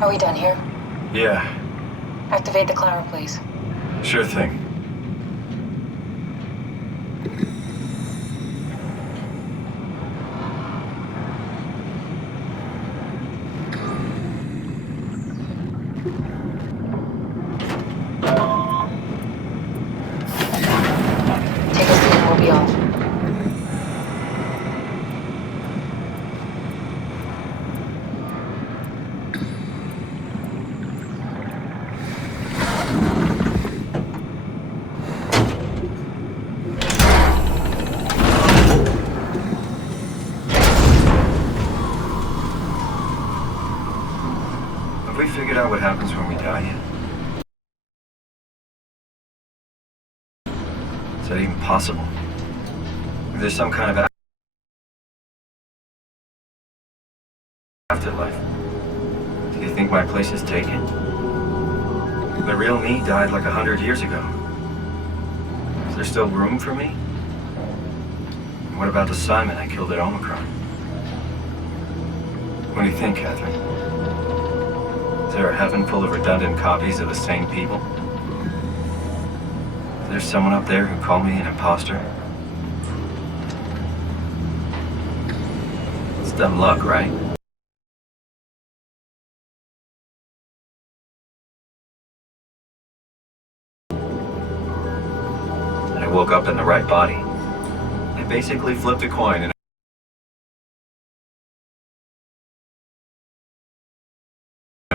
Are we done here? Yeah, Activate the climber, please. sure thing. Take a seat and we'll be off. Have we figured out what happens when we die yet? Is that even possible? Is there some kind of afterlife? Do you think my place is taken? The real me died like 100 years ago. Is there still room for me? And what about the Simon I killed at Omicron? What do you think, Catherine? Is there a heaven full of redundant copies of the same people? Is there someone up there who called me an imposter? It's dumb luck, right? I woke up in the right body. I basically flipped a coin and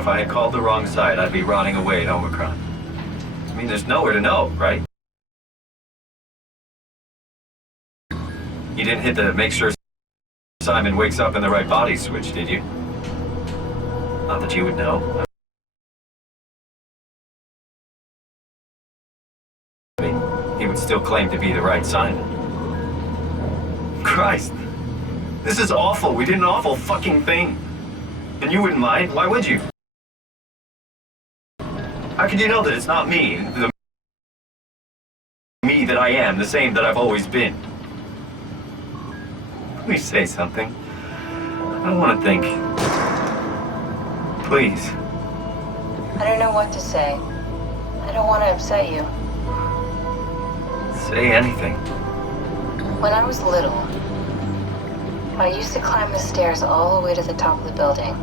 if I had called the wrong side, I'd be rotting away at Omicron. I mean, there's nowhere to know, right? You didn't hit the make sure Simon wakes up in the right body switch, did you? Not that you would know. I mean, he would still claim to be the right Simon. Christ. This is awful. We did an awful fucking thing. And you wouldn't mind? Why would you? How could you know that it's not me? The me that I am, the same that I've always been. Please say something. I don't want to think. Please. I don't know what to say. I don't want to upset you. Say anything. When I was little, I used to climb the stairs all the way to the top of the building.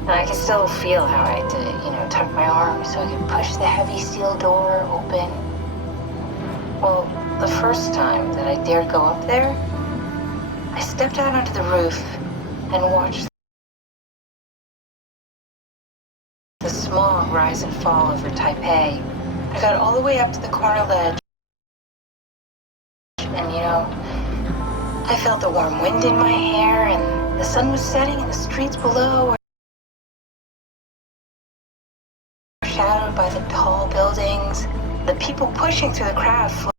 And I can still feel how I had to, tuck my arms so I could push the heavy steel door open. Well, the first time that I dared go up there, I stepped out onto the roof and watched the smog rise and fall over Taipei. I got all the way up to the corner ledge, and I felt the warm wind in my hair, and the sun was setting in the streets below were shadowed by the tall buildings. The people pushing through the crowd flowed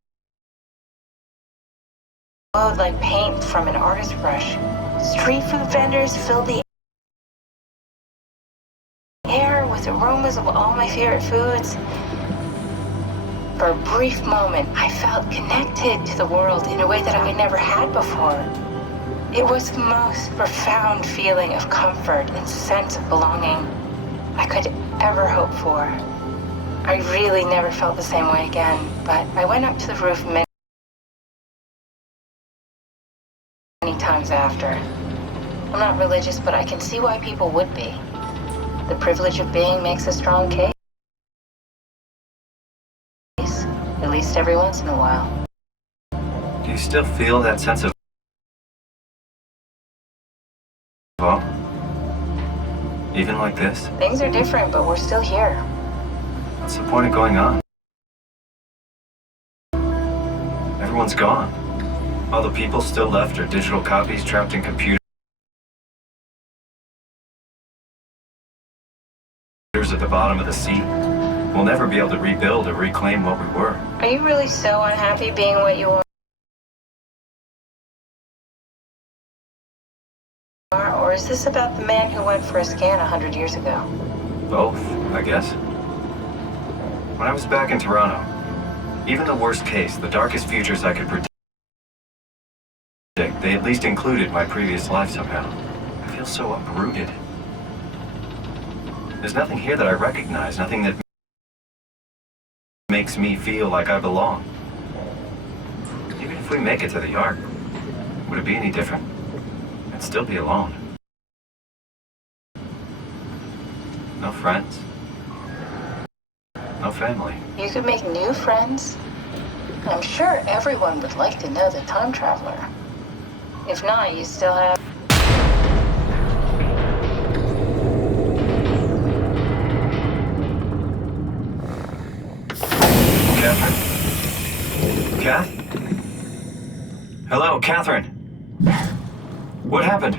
like paint from an artist's brush. Street food vendors filled the air with aromas of all my favorite foods. For a brief moment, I felt connected to the world in a way that I never had before. It was the most profound feeling of comfort and sense of belonging I could ever hope for. I really never felt the same way again, but I went up to the roof many times after. I'm not religious, but I can see why people would be. The privilege of being makes a strong case. At least every once in a while. Do you still feel that sense of awe? Even like this? Things are different, but we're still here. What's the point of going on? Everyone's gone. All the people still left are digital copies trapped in computers at the bottom of the sea. We'll never be able to rebuild or reclaim what we were. Are you really so unhappy being what you are? Or is this about the man who went for a scan 100 years ago? Both, I guess. When I was back in Toronto, even the worst case, the darkest futures I could predict, they at least included my previous life somehow. I feel so uprooted. There's nothing here that I recognize, nothing that makes me feel like I belong. Even if we make it to the Ark, would it be any different? I'd still be alone. No friends. No family. You could make new friends. I'm sure everyone would like to know the time traveler. If not, you still have... Catherine? Kath? Hello, Catherine. What happened?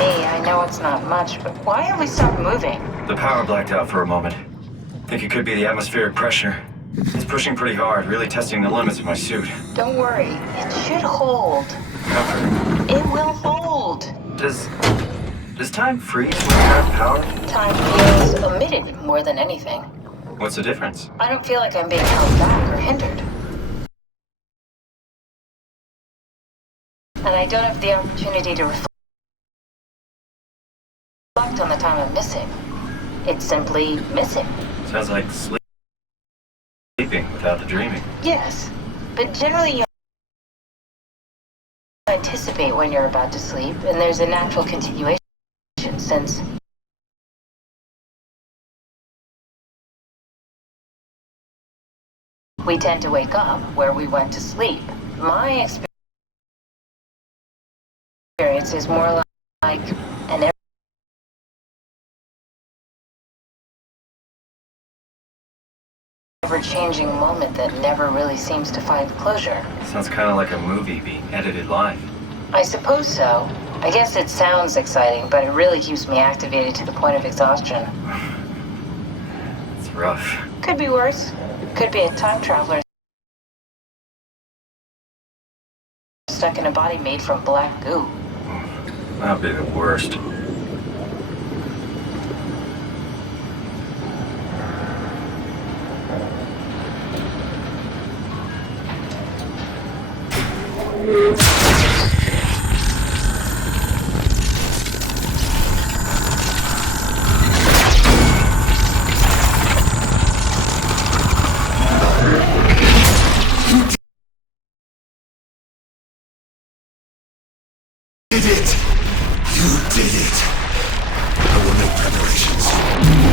I know it's not much, but why have we stopped moving? The power blacked out for a moment. Think it could be the atmospheric pressure. It's pushing pretty hard, really testing the limits of my suit. Don't worry, it should hold. Catherine, It will hold. does time freeze when you have power? Time feels omitted more than anything. What's the difference? I don't feel like I'm being held back or hindered. And I don't have the opportunity to reflect on the time I'm missing. It's simply missing. Sounds like sleeping without the dreaming. Yes, but generally you anticipate when you're about to sleep, and there's a natural continuation since we tend to wake up where we went to sleep. My experience is more like an ever-changing moment that never really seems to find closure. Sounds kind of like a movie being edited live. I suppose so. I guess it sounds exciting, but it really keeps me activated to the point of exhaustion. It's rough. Could be worse. Could be a time traveler stuck in a body made from black goo. That'd be the worst. Did it! You did it! I will make preparations.